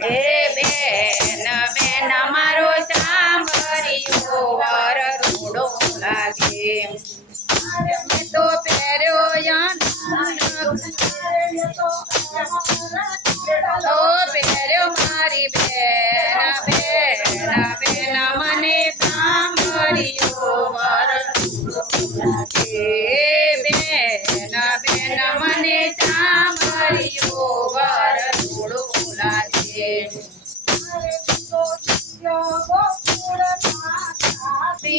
એ બેન બેન મારો સાંભળ્યો વર રૂડો લાગે. મેં તો પહેર્યો યાન તો પહેર્યો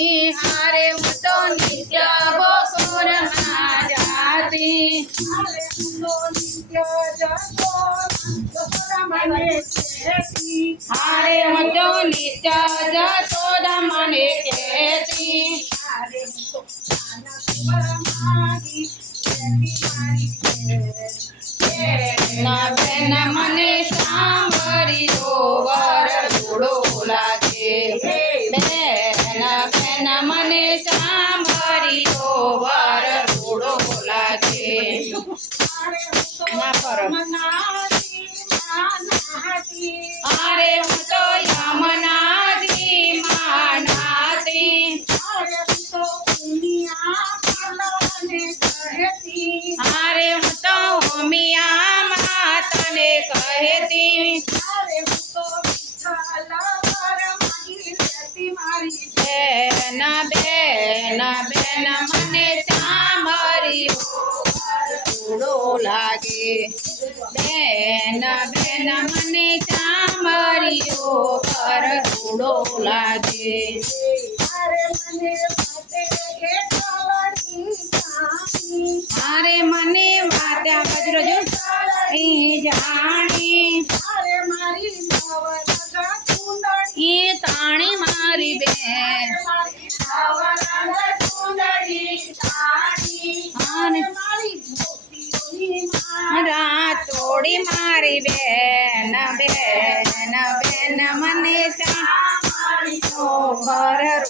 સિંહારે હું તો નિત્ય ગોકુળમાં જાતી હારે હું તો નિત્ય જતો મને કેતી ના બેન, મને સાંભળ્યો અરે હું તો યમનાથી માનાથી અરે હું તો હોમિયા માતાને કહેતી બેન બેન બેન બેન બેન મને સાંભળ્યો પર લાગે. અરે મારી બેન બેન બેન મને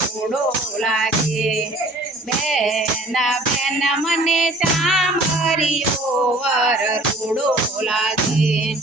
રૂડો લાગે. બેન બેન મને સાંભળ્યો વર રૂડો લાગે.